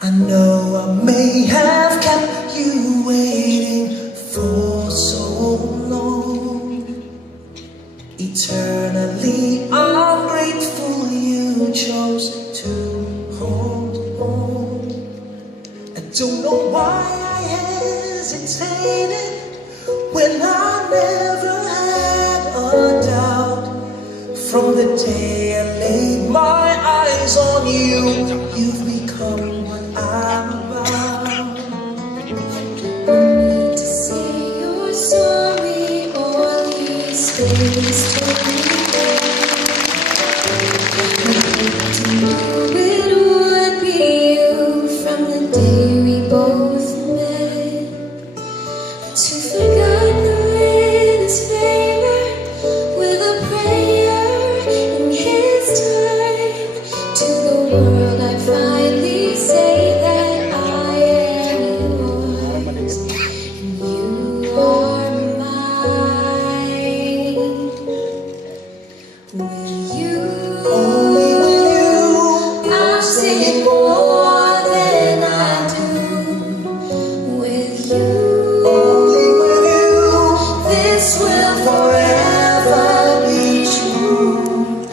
I know I may have kept you waiting for so long. Eternally ungrateful, you chose to hold on. I don't know why I hesitated when I never had a doubt. From the day I laid my eyes on you, you've become what I'm about. No need to say you're sorry or leave space to knew it would be you from the day we both met. But you forgot the ring is favor with a prayer in his time. To the world I finally say that I am yours and you are mine. With you, Only with you, I'm saying more than I do. With you, only with you, this will forever be true.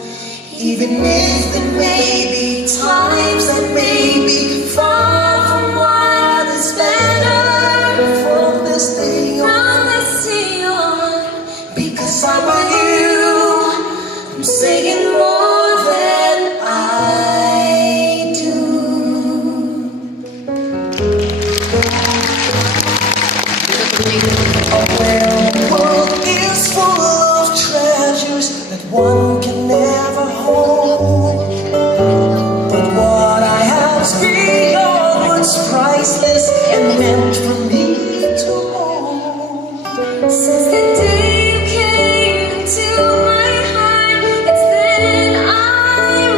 even if there may be times that may be far from what is better from this day on. From this day on, Because I'm with you, I'm saying more than I do. Where the world is full of treasures that one can never hold, but what I have's beyond what's priceless and meant for me to hold. since the day you came into my heart, it's then I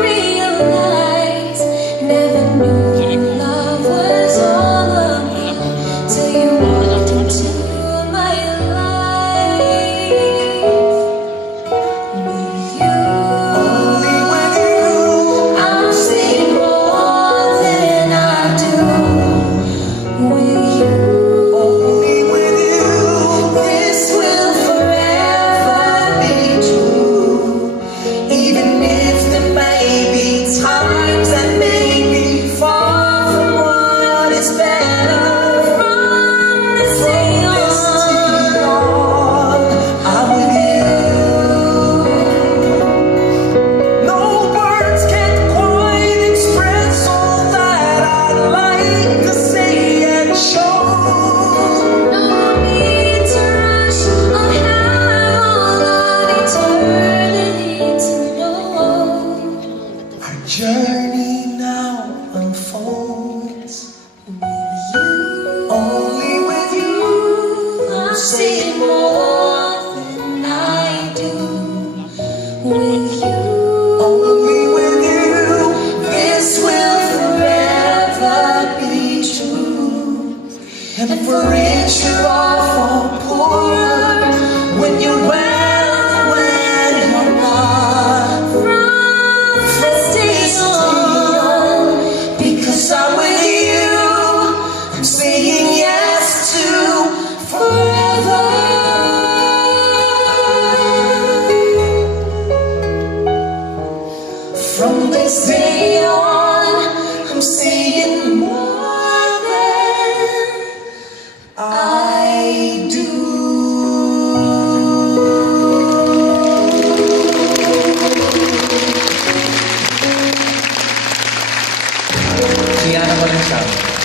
realized never knew love was all about till you walked into my life. With you, Only with you, I'm saying more than I do. With you, only with you, this will forever be true. even if there may be times that may be far from what is better. From this day on, I'm with you. No words can quite express all that I'd like to say and show. no need to rush. I'll have all of eternity to know. Our journey now unfolds. Only with you, I'm saying more than I do. With you, only with you, this will forever be true. and for richer or for poorer, when you're well, when you're not. From this day on, Because I'm with you, I'm saying yes to forever. From this day on, I'm saying more than I do. Kiana Valenciano.